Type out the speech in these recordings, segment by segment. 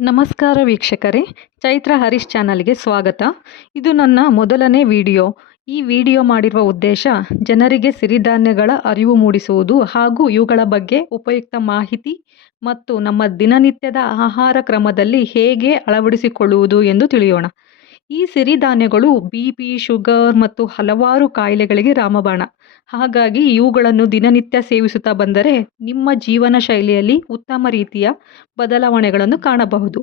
ನಮಸ್ಕಾರ ವೀಕ್ಷಕರೇ, ಚೈತ್ರ ಹರೀಶ್ ಚಾನಲ್ಗೆ ಸ್ವಾಗತ. ಇದು ನನ್ನ ಮೊದಲನೇ ವಿಡಿಯೋ. ಈ ವಿಡಿಯೋ ಮಾಡಿರುವ ಉದ್ದೇಶ ಜನರಿಗೆ ಸಿರಿಧಾನ್ಯಗಳ ಅರಿವು ಮೂಡಿಸುವುದು ಹಾಗೂ ಇವುಗಳ ಬಗ್ಗೆ ಉಪಯುಕ್ತ ಮಾಹಿತಿ ಮತ್ತು ನಮ್ಮ ದಿನನಿತ್ಯದ ಆಹಾರ ಕ್ರಮದಲ್ಲಿ ಹೇಗೆ ಅಳವಡಿಸಿಕೊಳ್ಳುವುದು ಎಂದು ತಿಳಿಯೋಣ. ಈ ಸಿರಿಧಾನ್ಯಗಳು ಬಿ ಪಿ, ಶುಗರ್ ಮತ್ತು ಹಲವಾರು ಕಾಯಿಲೆಗಳಿಗೆ ರಾಮಬಾಣ. ಹಾಗಾಗಿ ಇವುಗಳನ್ನು ದಿನನಿತ್ಯ ಸೇವಿಸುತ್ತಾ ಬಂದರೆ ನಿಮ್ಮ ಜೀವನ ಶೈಲಿಯಲ್ಲಿ ಉತ್ತಮ ರೀತಿಯ ಬದಲಾವಣೆಗಳನ್ನು ಕಾಣಬಹುದು.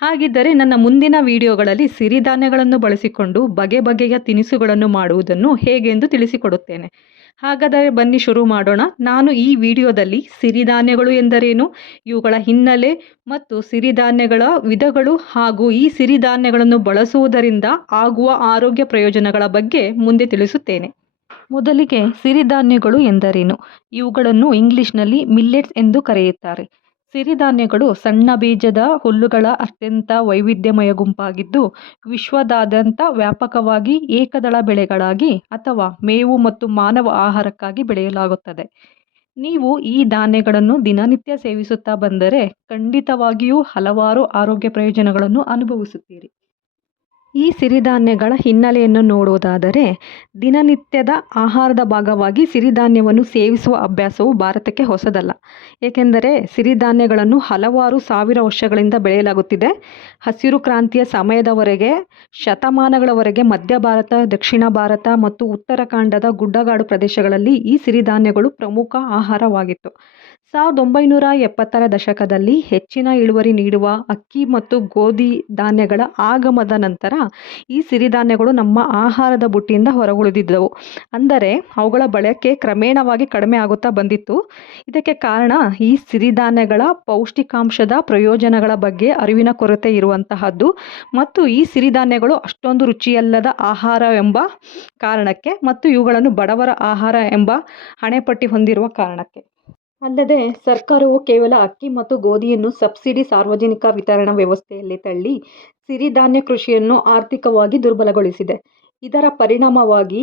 ಹಾಗಿದ್ದರೆ ನನ್ನ ಮುಂದಿನ ವಿಡಿಯೋಗಳಲ್ಲಿ ಸಿರಿಧಾನ್ಯಗಳನ್ನು ಬಳಸಿಕೊಂಡು ಬಗೆ ಬಗೆಯ ತಿನಿಸುಗಳನ್ನು ಮಾಡುವುದನ್ನು ಹೇಗೆಂದು ತಿಳಿಸಿಕೊಡುತ್ತೇನೆ. ಹಾಗಾದರೆ ಬನ್ನಿ ಶುರು ಮಾಡೋಣ. ನಾನು ಈ ವಿಡಿಯೋದಲ್ಲಿ ಸಿರಿಧಾನ್ಯಗಳು ಎಂದರೇನು? ಇವುಗಳ ಹಿನ್ನೆಲೆ ಮತ್ತು ಸಿರಿಧಾನ್ಯಗಳ ವಿಧಗಳು ಹಾಗೂ ಈ ಸಿರಿಧಾನ್ಯಗಳನ್ನು ಬಳಸುವುದರಿಂದ ಆಗುವ ಆರೋಗ್ಯ ಪ್ರಯೋಜನಗಳ ಬಗ್ಗೆ ಮುಂದೆ ತಿಳಿಸುತ್ತೇನೆ. ಮೊದಲಿಗೆ ಸಿರಿಧಾನ್ಯಗಳು ಎಂದರೇನು? ಇವುಗಳನ್ನು ಇಂಗ್ಲಿಷ್ನಲ್ಲಿ ಮಿಲ್ಲೆಟ್ಸ್ ಎಂದು ಕರೆಯುತ್ತಾರೆ. ಸಿರಿಧಾನ್ಯಗಳು ಸಣ್ಣ ಬೀಜದ ಹುಲ್ಲುಗಳ ಅತ್ಯಂತ ವೈವಿಧ್ಯಮಯ ಗುಂಪಾಗಿದ್ದು, ವಿಶ್ವದಾದ್ಯಂತ ವ್ಯಾಪಕವಾಗಿ ಏಕದಳ ಬೆಳೆಗಳಾಗಿ ಅಥವಾ ಮೇವು ಮತ್ತು ಮಾನವ ಆಹಾರಕ್ಕಾಗಿ ಬೆಳೆಯಲಾಗುತ್ತದೆ. ನೀವು ಈ ಧಾನ್ಯಗಳನ್ನು ದಿನನಿತ್ಯ ಸೇವಿಸುತ್ತಾ ಬಂದರೆ ಖಂಡಿತವಾಗಿಯೂ ಹಲವಾರು ಆರೋಗ್ಯ ಪ್ರಯೋಜನಗಳನ್ನು ಅನುಭವಿಸುತ್ತೀರಿ. ಈ ಸಿರಿಧಾನ್ಯಗಳ ಹಿನ್ನೆಲೆಯನ್ನು ನೋಡುವುದಾದರೆ, ದಿನನಿತ್ಯದ ಆಹಾರದ ಭಾಗವಾಗಿ ಸಿರಿಧಾನ್ಯವನ್ನು ಸೇವಿಸುವ ಅಭ್ಯಾಸವು ಭಾರತಕ್ಕೆ ಹೊಸದಲ್ಲ. ಏಕೆಂದರೆ, ಸಿರಿಧಾನ್ಯಗಳನ್ನು ಹಲವಾರು ಸಾವಿರ ವರ್ಷಗಳಿಂದ ಬೆಳೆಯಲಾಗುತ್ತಿದೆ. ಹಸಿರು ಕ್ರಾಂತಿಯ ಸಮಯದವರೆಗೆ, ಶತಮಾನಗಳವರೆಗೆ ಮಧ್ಯ ಭಾರತ, ದಕ್ಷಿಣ ಭಾರತ ಮತ್ತು ಉತ್ತರಾಖಂಡದ ಗುಡ್ಡಗಾಡು ಪ್ರದೇಶಗಳಲ್ಲಿ ಈ ಸಿರಿಧಾನ್ಯಗಳು ಪ್ರಮುಖ ಆಹಾರವಾಗಿತ್ತು. ಸಾವಿರದ ಒಂಬೈನೂರ ಎಪ್ಪತ್ತರ ದಶಕದಲ್ಲಿ ಹೆಚ್ಚಿನ ಇಳುವರಿ ನೀಡುವ ಅಕ್ಕಿ ಮತ್ತು ಗೋಧಿ ಧಾನ್ಯಗಳ ಆಗಮದ ನಂತರ ಈ ಸಿರಿಧಾನ್ಯಗಳು ನಮ್ಮ ಆಹಾರದ ಬುಟ್ಟಿಯಿಂದ ಹೊರಗುಳಿದಿದ್ದವು. ಅಂದರೆ ಅವುಗಳ ಬಳಕೆ ಕ್ರಮೇಣವಾಗಿ ಕಡಿಮೆ ಆಗುತ್ತಾ ಬಂದಿತ್ತು. ಇದಕ್ಕೆ ಕಾರಣ ಈ ಸಿರಿಧಾನ್ಯಗಳ ಪೌಷ್ಟಿಕಾಂಶದ ಪ್ರಯೋಜನಗಳ ಬಗ್ಗೆ ಅರಿವಿನ ಕೊರತೆ ಇರುವಂತಹದ್ದು ಮತ್ತು ಈ ಸಿರಿಧಾನ್ಯಗಳು ಅಷ್ಟೊಂದು ರುಚಿಯಲ್ಲದ ಆಹಾರ ಎಂಬ ಕಾರಣಕ್ಕೆ ಮತ್ತು ಇವುಗಳನ್ನು ಬಡವರ ಆಹಾರ ಎಂಬ ಹಣೆಪಟ್ಟಿ ಹೊಂದಿರುವ ಕಾರಣಕ್ಕೆ. ಅಲ್ಲದೆ ಸರ್ಕಾರವು ಕೇವಲ ಅಕ್ಕಿ ಮತ್ತು ಗೋಧಿಯನ್ನು ಸಬ್ಸಿಡಿ ಸಾರ್ವಜನಿಕ ವಿತರಣಾ ವ್ಯವಸ್ಥೆಯಲ್ಲಿ ತಳ್ಳಿ ಸಿರಿಧಾನ್ಯ ಕೃಷಿಯನ್ನು ಆರ್ಥಿಕವಾಗಿ ದುರ್ಬಲಗೊಳಿಸಿದೆ. ಇದರ ಪರಿಣಾಮವಾಗಿ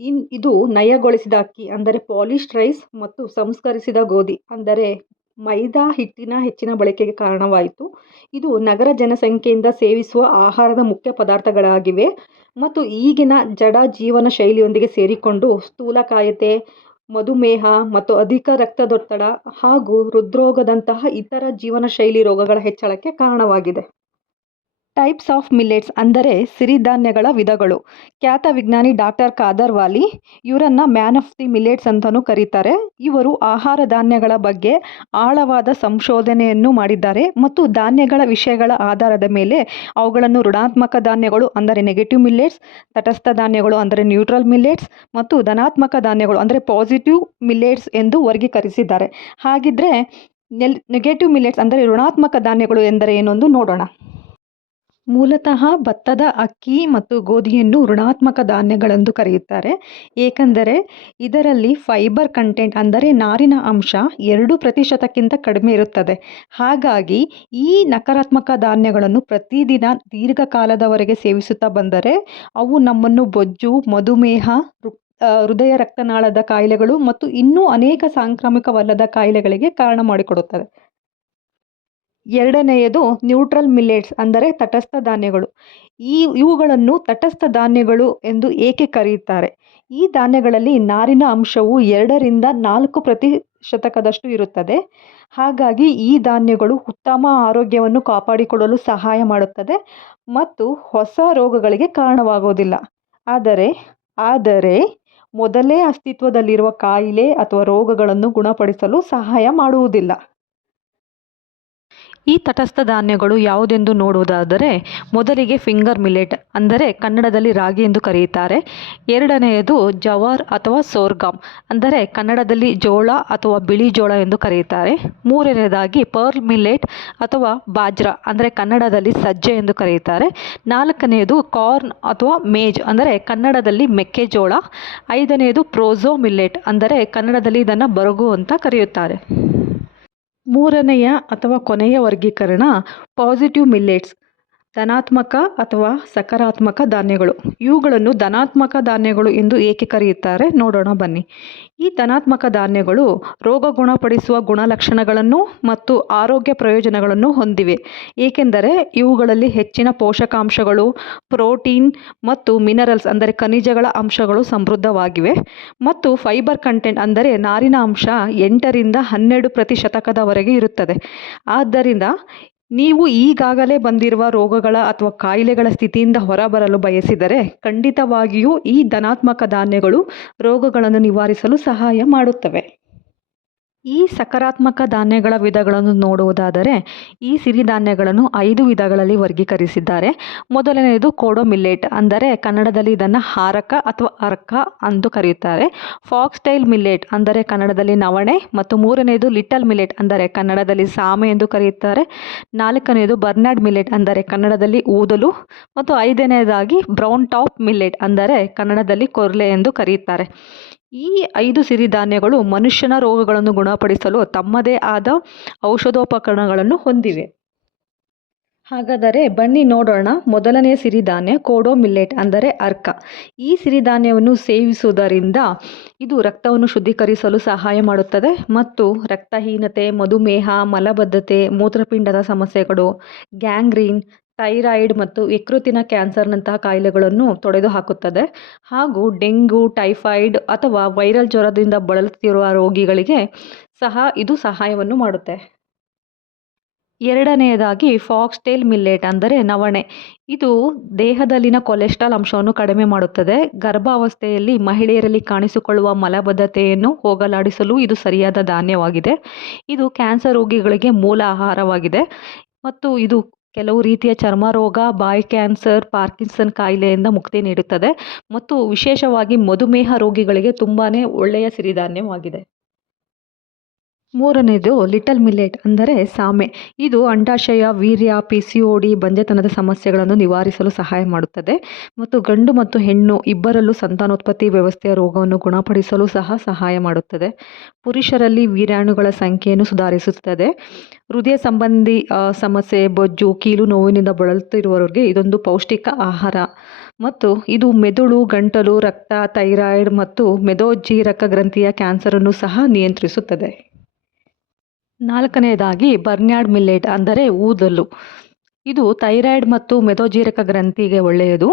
ಇನ್ ಇದು ನಯಗೊಳಿಸಿದ ಅಕ್ಕಿ, ಅಂದರೆ ಪಾಲಿಶ್ಡ್ ರೈಸ್ ಮತ್ತು ಸಂಸ್ಕರಿಸಿದ ಗೋಧಿ, ಅಂದರೆ ಮೈದಾ ಹಿಟ್ಟಿನ ಹೆಚ್ಚಿನ ಬಳಕೆಗೆ ಕಾರಣವಾಯಿತು. ಇದು ನಗರ ಜನಸಂಖ್ಯೆಯಿಂದ ಸೇವಿಸುವ ಆಹಾರದ ಮುಖ್ಯ ಪದಾರ್ಥಗಳಾಗಿವೆ ಮತ್ತು ಈಗಿನ ಜಡ ಜೀವನ ಶೈಲಿಯೊಂದಿಗೆ ಸೇರಿಕೊಂಡು ಸ್ಥೂಲಕಾಯತೆ ಮಧುಮೇಹ ಮತ್ತು ಅಧಿಕ ರಕ್ತದೊತ್ತಡ ಹಾಗೂ ಹೃದ್ರೋಗದಂತಹ ಇತರ ಜೀವನಶೈಲಿ ರೋಗಗಳ ಹೆಚ್ಚಳಕ್ಕೆ ಕಾರಣವಾಗಿದೆ. ಟೈಪ್ಸ್ ಆಫ್ ಮಿಲ್ಲೆಟ್ಸ್ ಅಂದರೆ ಸಿರಿಧಾನ್ಯಗಳ ವಿಧಗಳು. ಖ್ಯಾತ ವಿಜ್ಞಾನಿ ಡಾಕ್ಟರ್ ಖಾದರ್ ವಾಲಿ ಇವರನ್ನ ಮ್ಯಾನ್ ಆಫ್ ದಿ ಮಿಲ್ಲೆಟ್ಸ್ ಅಂತಲೂ ಕರೀತಾರೆ. ಇವರು ಆಹಾರ ಧಾನ್ಯಗಳ ಬಗ್ಗೆ ಆಳವಾದ ಸಂಶೋಧನೆಯನ್ನು ಮಾಡಿದ್ದಾರೆ ಮತ್ತು ಧಾನ್ಯಗಳ ವಿಷಯಗಳ ಆಧಾರದ ಮೇಲೆ ಅವುಗಳನ್ನು ಋಣಾತ್ಮಕ ಧಾನ್ಯಗಳು ಅಂದರೆ ನೆಗೆಟಿವ್ ಮಿಲ್ಲೆಟ್ಸ್, ತಟಸ್ಥ ಧಾನ್ಯಗಳು ಅಂದರೆ ನ್ಯೂಟ್ರಲ್ ಮಿಲ್ಲೆಟ್ಸ್ ಮತ್ತು ಧನಾತ್ಮಕ ಧಾನ್ಯಗಳು ಅಂದರೆ ಪಾಸಿಟಿವ್ ಮಿಲ್ಲೆಟ್ಸ್ ಎಂದು ವರ್ಗೀಕರಿಸಿದ್ದಾರೆ. ಹಾಗಿದ್ರೆ ನೆಲ್ ನೆಗೆಟಿವ್ ಮಿಲ್ಲೆಟ್ಸ್ ಅಂದರೆ ಋಣಾತ್ಮಕ ಧಾನ್ಯಗಳು ಎಂದರೆ ಏನೊಂದು ನೋಡೋಣ. ಮೂಲತಃ ಭತ್ತದ ಅಕ್ಕಿ ಮತ್ತು ಗೋಧಿಯನ್ನು ಋಣಾತ್ಮಕ ಧಾನ್ಯಗಳೆಂದು ಕರೆಯುತ್ತಾರೆ. ಏಕೆಂದರೆ ಇದರಲ್ಲಿ ಫೈಬರ್ ಕಂಟೆಂಟ್ ಅಂದರೆ ನಾರಿನ ಅಂಶ ಎರಡು ಪ್ರತಿಶತಕ್ಕಿಂತ ಕಡಿಮೆ ಇರುತ್ತದೆ. ಹಾಗಾಗಿ ಈ ನಕಾರಾತ್ಮಕ ಧಾನ್ಯಗಳನ್ನು ಪ್ರತಿದಿನ ದೀರ್ಘಕಾಲದವರೆಗೆ ಸೇವಿಸುತ್ತಾ ಬಂದರೆ ಅವು ನಮ್ಮನ್ನು ಬೊಜ್ಜು, ಮಧುಮೇಹ ಹೃದಯ ರಕ್ತನಾಳದ ಕಾಯಿಲೆಗಳು ಮತ್ತು ಇನ್ನೂ ಅನೇಕ ಸಾಂಕ್ರಾಮಿಕವಲ್ಲದ ಕಾಯಿಲೆಗಳಿಗೆ ಕಾರಣ ಮಾಡಿಕೊಡುತ್ತದೆ ಎರಡನೆಯದು ನ್ಯೂಟ್ರಲ್ ಮಿಲ್ಲೆಟ್ಸ್ ಅಂದರೆ ತಟಸ್ಥ ಧಾನ್ಯಗಳು. ಈ ಇವುಗಳನ್ನು ತಟಸ್ಥ ಧಾನ್ಯಗಳು ಎಂದು ಏಕೆ ಕರೆಯುತ್ತಾರೆ? ಈ ಧಾನ್ಯಗಳಲ್ಲಿ ನಾರಿನ ಅಂಶವು ಎರಡರಿಂದ ನಾಲ್ಕು ಪ್ರತಿಶತಕದಷ್ಟು ಇರುತ್ತದೆ. ಹಾಗಾಗಿ ಈ ಧಾನ್ಯಗಳು ಉತ್ತಮ ಆರೋಗ್ಯವನ್ನು ಕಾಪಾಡಿಕೊಳ್ಳಲು ಸಹಾಯ ಮಾಡುತ್ತದೆ ಮತ್ತು ಹೊಸ ರೋಗಗಳಿಗೆ ಕಾರಣವಾಗುವುದಿಲ್ಲ. ಆದರೆ ಆದರೆ ಮೊದಲೇ ಅಸ್ತಿತ್ವದಲ್ಲಿರುವ ಕಾಯಿಲೆ ಅಥವಾ ರೋಗಗಳನ್ನು ಗುಣಪಡಿಸಲು ಸಹಾಯ ಮಾಡುವುದಿಲ್ಲ. ಈ ತಟಸ್ಥ ಧಾನ್ಯಗಳು ಯಾವುದೆಂದು ನೋಡುವುದಾದರೆ ಮೊದಲಿಗೆ ಫಿಂಗರ್ ಮಿಲೆಟ್ ಅಂದರೆ ಕನ್ನಡದಲ್ಲಿ ರಾಗಿ ಎಂದು ಕರೆಯುತ್ತಾರೆ. ಎರಡನೆಯದು ಜವಾರ್ ಅಥವಾ ಸೋರ್ಗಾಮ್ ಅಂದರೆ ಕನ್ನಡದಲ್ಲಿ ಜೋಳ ಅಥವಾ ಬಿಳಿ ಜೋಳ ಎಂದು ಕರೆಯುತ್ತಾರೆ. ಮೂರನೆಯದಾಗಿ ಪರ್ಲ್ ಮಿಲೆಟ್ ಅಥವಾ ಬಾಜ್ರಾ ಅಂದರೆ ಕನ್ನಡದಲ್ಲಿ ಸಜ್ಜೆ ಎಂದು ಕರೆಯುತ್ತಾರೆ. ನಾಲ್ಕನೆಯದು ಕಾರ್ನ್ ಅಥವಾ ಮೇಜ್ ಅಂದರೆ ಕನ್ನಡದಲ್ಲಿ ಮೆಕ್ಕೆಜೋಳ. ಐದನೆಯದು ಪ್ರೋಝೋ ಮಿಲ್ಲೆಟ್ ಅಂದರೆ ಕನ್ನಡದಲ್ಲಿ ಇದನ್ನು ಬರಗು ಅಂತ ಕರೆಯುತ್ತಾರೆ. ಮೂರನೆಯ ಅಥವಾ ಕೊನೆಯ ವರ್ಗೀಕರಣ ಪಾಸಿಟಿವ್ ಮಿಲ್ಲೆಟ್ಸ್ ಧನಾತ್ಮಕ ಅಥವಾ ಸಕಾರಾತ್ಮಕ ಧಾನ್ಯಗಳು. ಇವುಗಳನ್ನು ಧನಾತ್ಮಕ ಧಾನ್ಯಗಳು ಎಂದು ಏಕೆ ಕರೆಯುತ್ತಾರೆ? ನೋಡೋಣ, ಬನ್ನಿ. ಈ ಧನಾತ್ಮಕ ಧಾನ್ಯಗಳು ರೋಗ ಗುಣಪಡಿಸುವ ಗುಣಲಕ್ಷಣಗಳನ್ನು ಮತ್ತು ಆರೋಗ್ಯ ಪ್ರಯೋಜನಗಳನ್ನು ಹೊಂದಿವೆ. ಏಕೆಂದರೆ ಇವುಗಳಲ್ಲಿ ಹೆಚ್ಚಿನ ಪೋಷಕಾಂಶಗಳು, ಪ್ರೋಟೀನ್ ಮತ್ತು ಮಿನರಲ್ಸ್, ಅಂದರೆ ಖನಿಜಗಳ ಅಂಶಗಳು ಸಮೃದ್ಧವಾಗಿವೆ. ಮತ್ತು ಫೈಬರ್ ಕಂಟೆಂಟ್, ಅಂದರೆ ನಾರಿನ ಅಂಶ ಎಂಟರಿಂದ ಹನ್ನೆರಡು ಪ್ರತಿಶತಕದವರೆಗೆ ಇರುತ್ತದೆ. ಆದ್ದರಿಂದ ನೀವು ಈಗಾಗಲೇ ಬಂದಿರುವ ರೋಗಗಳ ಅಥವಾ ಕಾಯಿಲೆಗಳ ಸ್ಥಿತಿಯಿಂದ ಹೊರಬರಲು ಬಯಸಿದರೆ ಖಂಡಿತವಾಗಿಯೂ ಈ ಧನಾತ್ಮಕ ಧಾನ್ಯಗಳು ರೋಗಗಳನ್ನು ನಿವಾರಿಸಲು ಸಹಾಯ ಮಾಡುತ್ತವೆ. ಈ ಸಕಾರಾತ್ಮಕ ಧಾನ್ಯಗಳ ವಿಧಗಳನ್ನು ನೋಡುವುದಾದರೆ, ಈ ಸಿರಿಧಾನ್ಯಗಳನ್ನು ಐದು ವಿಧಗಳಲ್ಲಿ ವರ್ಗೀಕರಿಸಿದ್ದಾರೆ. ಮೊದಲನೆಯದು ಕೋಡೋ ಮಿಲ್ಲೆಟ್ ಅಂದರೆ ಕನ್ನಡದಲ್ಲಿ ಇದನ್ನು ಹಾರಕ ಅಥವಾ ಅರ್ಕ ಎಂದು ಕರೆಯುತ್ತಾರೆ. ಫಾಕ್ಸ್ಟೈಲ್ ಮಿಲ್ಲೆಟ್ ಅಂದರೆ ಕನ್ನಡದಲ್ಲಿ ನವಣೆ ಮತ್ತು ಮೂರನೆಯದು ಲಿಟಲ್ ಮಿಲ್ಲೆಟ್ ಅಂದರೆ ಕನ್ನಡದಲ್ಲಿ ಸಾಮೆ ಎಂದು ಕರೆಯುತ್ತಾರೆ. ನಾಲ್ಕನೆಯದು ಬರ್ನಾಡ್ ಮಿಲ್ಲೆಟ್ ಅಂದರೆ ಕನ್ನಡದಲ್ಲಿ ಊದಲು ಮತ್ತು ಐದನೆಯದಾಗಿ ಬ್ರೌನ್ ಟಾಪ್ ಮಿಲ್ಲೆಟ್ ಅಂದರೆ ಕನ್ನಡದಲ್ಲಿ ಕೊರ್ಲೆ ಎಂದು ಕರೆಯುತ್ತಾರೆ. ಈ ಐದು ಸಿರಿಧಾನ್ಯಗಳು ಮನುಷ್ಯನ ರೋಗಗಳನ್ನು ಗುಣಪಡಿಸಲು ತಮ್ಮದೇ ಆದ ಔಷಧೋಪಕರಣಗಳನ್ನು ಹೊಂದಿವೆ. ಹಾಗಾದರೆ ಬನ್ನಿ ನೋಡೋಣ ಮೊದಲನೇ ಸಿರಿಧಾನ್ಯ ಕೋಡೋ ಮಿಲ್ಲೆಟ್ ಅಂದರೆ ಅರ್ಕ. ಈ ಸಿರಿಧಾನ್ಯವನ್ನು ಸೇವಿಸುವುದರಿಂದ ಇದು ರಕ್ತವನ್ನು ಶುದ್ಧೀಕರಿಸಲು ಸಹಾಯ ಮಾಡುತ್ತದೆ ಮತ್ತು ರಕ್ತಹೀನತೆ, ಮಧುಮೇಹ, ಮಲಬದ್ಧತೆ, ಮೂತ್ರಪಿಂಡದ ಸಮಸ್ಯೆಗಳು, ಗ್ಯಾಂಗ್ರೀನ್ ಥೈರಾಯ್ಡ್ ಮತ್ತು ಯಕೃತಿನ ಕ್ಯಾನ್ಸರ್ನಂತಹ ಕಾಯಿಲೆಗಳನ್ನು ತೊಡೆದುಹಾಕುತ್ತದೆ. ಹಾಗೂ ಡೆಂಗು, ಟೈಫಾಯ್ಡ್ ಅಥವಾ ವೈರಲ್ ಜ್ವರದಿಂದ ಬಳಲುತ್ತಿರುವ ರೋಗಿಗಳಿಗೆ ಸಹ ಇದು ಸಹಾಯವನ್ನು ಮಾಡುತ್ತೆ. ಎರಡನೆಯದಾಗಿ ಫಾಕ್ಸ್ಟೇಲ್ ಮಿಲ್ಲೆಟ್ ಅಂದರೆ ನವಣೆ. ಇದು ದೇಹದಲ್ಲಿನ ಕೊಲೆಸ್ಟ್ರಾಲ್ ಅಂಶವನ್ನು ಕಡಿಮೆ ಮಾಡುತ್ತದೆ. ಗರ್ಭಾವಸ್ಥೆಯಲ್ಲಿ ಮಹಿಳೆಯರಲ್ಲಿ ಕಾಣಿಸಿಕೊಳ್ಳುವ ಮಲಬದ್ಧತೆಯನ್ನು ಹೋಗಲಾಡಿಸಲು ಇದು ಸರಿಯಾದ ಧಾನ್ಯವಾಗಿದೆ. ಇದು ಕ್ಯಾನ್ಸರ್ ರೋಗಿಗಳಿಗೆ ಮೂಲ ಆಹಾರವಾಗಿದೆ. ಮತ್ತು ಇದು ಕೆಲವು ರೀತಿಯ ಚರ್ಮ ರೋಗ, ಬಾಯಿ ಕ್ಯಾನ್ಸರ್, ಪಾರ್ಕಿನ್ಸನ್ ಕಾಯಿಲೆಯಿಂದ ಮುಕ್ತಿ ನೀಡುತ್ತದೆ. ಮತ್ತು ವಿಶೇಷವಾಗಿ ಮಧುಮೇಹ ರೋಗಿಗಳಿಗೆ ತುಂಬಾ ಒಳ್ಳೆಯ ಸಿರಿಧಾನ್ಯವಾಗಿದೆ. ಮೂರನೇದು ಲಿಟಲ್ ಮಿಲೆಟ್ ಅಂದರೆ ಸಾಮೆ. ಇದು ಅಂಡಾಶಯ, ವೀರ್ಯ, ಪಿ ಸಿ ಒ ಡಿ, ಬಂಜೆತನದ ಸಮಸ್ಯೆಗಳನ್ನು ನಿವಾರಿಸಲು ಸಹಾಯ ಮಾಡುತ್ತದೆ. ಮತ್ತು ಗಂಡು ಮತ್ತು ಹೆಣ್ಣು ಇಬ್ಬರಲ್ಲೂ ಸಂತಾನೋತ್ಪತ್ತಿ ವ್ಯವಸ್ಥೆಯ ರೋಗವನ್ನು ಗುಣಪಡಿಸಲು ಸಹ ಸಹಾಯ ಮಾಡುತ್ತದೆ. ಪುರುಷರಲ್ಲಿ ವೀರ್ಯಾಣುಗಳ ಸಂಖ್ಯೆಯನ್ನು ಸುಧಾರಿಸುತ್ತದೆ. ಹೃದಯ ಸಂಬಂಧಿ ಸಮಸ್ಯೆ, ಬೊಜ್ಜು, ಕೀಲು ನೋವಿನಿಂದ ಬಳಲುತ್ತಿರುವವರಿಗೆ ಇದೊಂದು ಪೌಷ್ಟಿಕ ಆಹಾರ. ಮತ್ತು ಇದು ಮೆದುಳು, ಗಂಟಲು, ರಕ್ತ, ಥೈರಾಯ್ಡ್ ಮತ್ತು ಮೆದೋಜ್ಜೀರಕ ಗ್ರಂಥಿಯ ಕ್ಯಾನ್ಸರನ್ನು ಸಹ ನಿಯಂತ್ರಿಸುತ್ತದೆ. ನಾಲ್ಕನೆಯದಾಗಿ ಬರ್ನ್ಯಾರ್ಡ್ ಮಿಲ್ಲೆಟ್ ಅಂದರೆ ಊದಲು ಇದು ಥೈರಾಯ್ಡ್ ಮತ್ತು ಮೆದೋಜೀರಕ ಗ್ರಂಥಿಗೆ ಒಳ್ಳೆಯದು.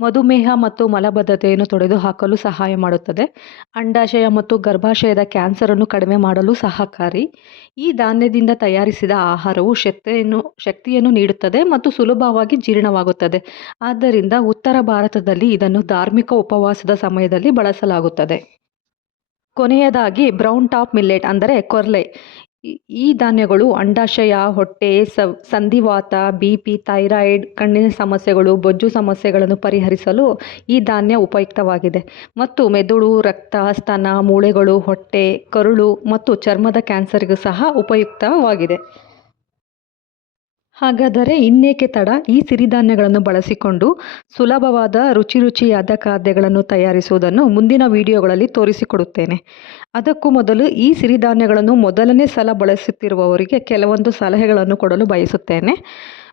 ಮಧುಮೇಹ ಮತ್ತು ಮಲಬದ್ಧತೆಯನ್ನು ತೊಡೆದುಹಾಕಲು ಸಹಾಯ ಮಾಡುತ್ತದೆ. ಅಂಡಾಶಯ ಮತ್ತು ಗರ್ಭಾಶಯದ ಕ್ಯಾನ್ಸರನ್ನು ಕಡಿಮೆ ಮಾಡಲು ಸಹಕಾರಿ. ಈ ಧಾನ್ಯದಿಂದ ತಯಾರಿಸಿದ ಆಹಾರವು ಶಕ್ತಿಯನ್ನು ಶಕ್ತಿಯನ್ನು ನೀಡುತ್ತದೆ ಮತ್ತು ಸುಲಭವಾಗಿ ಜೀರ್ಣವಾಗುತ್ತದೆ. ಆದ್ದರಿಂದ ಉತ್ತರ ಭಾರತದಲ್ಲಿ ಇದನ್ನು ಧಾರ್ಮಿಕ ಉಪವಾಸದ ಸಮಯದಲ್ಲಿ ಬಳಸಲಾಗುತ್ತದೆ. ಕೊನೆಯದಾಗಿ ಬ್ರೌನ್ ಟಾಪ್ ಮಿಲ್ಲೆಟ್ ಅಂದರೆ ಕೊರ್ಲೆ. ಈ ಧಾನ್ಯಗಳು ಅಂಡಾಶಯ, ಹೊಟ್ಟೆ ಸಂಧಿವಾತ ಬಿ ಪಿ ಥೈರಾಯ್ಡ್ ಕಣ್ಣಿನ ಸಮಸ್ಯೆಗಳು, ಬೊಜ್ಜು ಸಮಸ್ಯೆಗಳನ್ನು ಪರಿಹರಿಸಲು ಈ ಧಾನ್ಯ ಉಪಯುಕ್ತವಾಗಿದೆ. ಮತ್ತು ಮೆದುಳು, ರಕ್ತ, ಸ್ತನ, ಮೂಳೆಗಳು, ಹೊಟ್ಟೆ, ಕರುಳು ಮತ್ತು ಚರ್ಮದ ಕ್ಯಾನ್ಸರ್ಗೂ ಸಹ ಉಪಯುಕ್ತವಾಗಿದೆ. ಹಾಗಾದರೆ ಇನ್ನೇಕೆ ತಡ? ಈ ಸಿರಿಧಾನ್ಯಗಳನ್ನು ಬಳಸಿಕೊಂಡು ಸುಲಭವಾದ ರುಚಿ ರುಚಿಯಾದ ಖಾದ್ಯಗಳನ್ನು ತಯಾರಿಸುವುದನ್ನು ಮುಂದಿನ ವಿಡಿಯೋಗಳಲ್ಲಿ ತೋರಿಸಿಕೊಡುತ್ತೇನೆ. ಅದಕ್ಕೂ ಮೊದಲು ಈ ಸಿರಿಧಾನ್ಯಗಳನ್ನು ಮೊದಲನೇ ಸಲ ಬಳಸುತ್ತಿರುವವರಿಗೆ ಕೆಲವೊಂದು ಸಲಹೆಗಳನ್ನು ಕೊಡಲು ಬಯಸುತ್ತೇನೆ.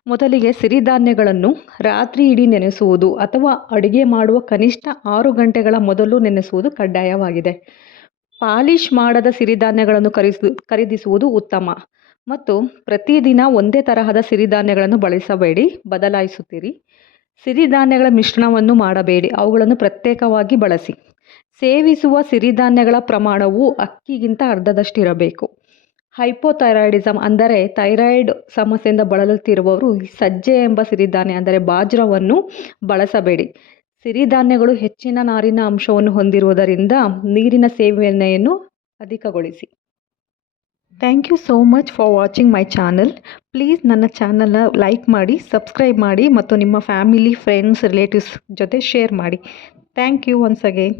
ಮೊದಲಿಗೆ ಸಿರಿಧಾನ್ಯಗಳನ್ನು ರಾತ್ರಿ ಇಡೀ ನೆನೆಸುವುದು ಅಥವಾ ಅಡುಗೆ ಮಾಡುವ ಕನಿಷ್ಠ ಆರು ಗಂಟೆಗಳ ಮೊದಲು ನೆನೆಸುವುದು ಕಡ್ಡಾಯವಾಗಿದೆ. ಪಾಲಿಶ್ ಮಾಡದ ಸಿರಿಧಾನ್ಯಗಳನ್ನು ಖರೀದಿಸು ಖರೀದಿಸುವುದು ಉತ್ತಮ. ಮತ್ತು ಪ್ರತಿದಿನ ಒಂದೇ ತರಹದ ಸಿರಿಧಾನ್ಯಗಳನ್ನು ಬಳಸಬೇಡಿ, ಬದಲಾಯಿಸುತ್ತೀರಿ. ಸಿರಿಧಾನ್ಯಗಳ ಮಿಶ್ರಣವನ್ನು ಮಾಡಬೇಡಿ, ಅವುಗಳನ್ನು ಪ್ರತ್ಯೇಕವಾಗಿ ಬಳಸಿ. ಸೇವಿಸುವ ಸಿರಿಧಾನ್ಯಗಳ ಪ್ರಮಾಣವು ಅಕ್ಕಿಗಿಂತ ಅರ್ಧದಷ್ಟಿರಬೇಕು. ಹೈಪೋಥೈರಾಯ್ಡಿಸಮ್ ಅಂದರೆ ಥೈರಾಯ್ಡ್ ಸಮಸ್ಯೆಯಿಂದ ಬಳಲುತ್ತಿರುವವರು ಸಜ್ಜೆ ಎಂಬ ಸಿರಿಧಾನ್ಯ ಅಂದರೆ ಬಾಜ್ರವನ್ನು ಬಳಸಬೇಡಿ. ಸಿರಿಧಾನ್ಯಗಳು ಹೆಚ್ಚಿನ ನಾರಿನ ಅಂಶವನ್ನು ಹೊಂದಿರುವುದರಿಂದ ನೀರಿನ ಸೇವನೆಯನ್ನು ಅಧಿಕಗೊಳಿಸಿ. Thank you so much for watching my channel please ನನ್ನ ಚಾನಲ್ನ ಲೈಕ್ ಮಾಡಿ ಸಬ್ಸ್ಕ್ರೈಬ್ ಮಾಡಿ, ಮತ್ತು ನಿಮ್ಮ ಫ್ಯಾಮಿಲಿ ಫ್ರೆಂಡ್ಸ್ ರಿಲೇಟಿವ್ಸ್ ಜೊತೆ ಶೇರ್ ಮಾಡಿ. Thank you once again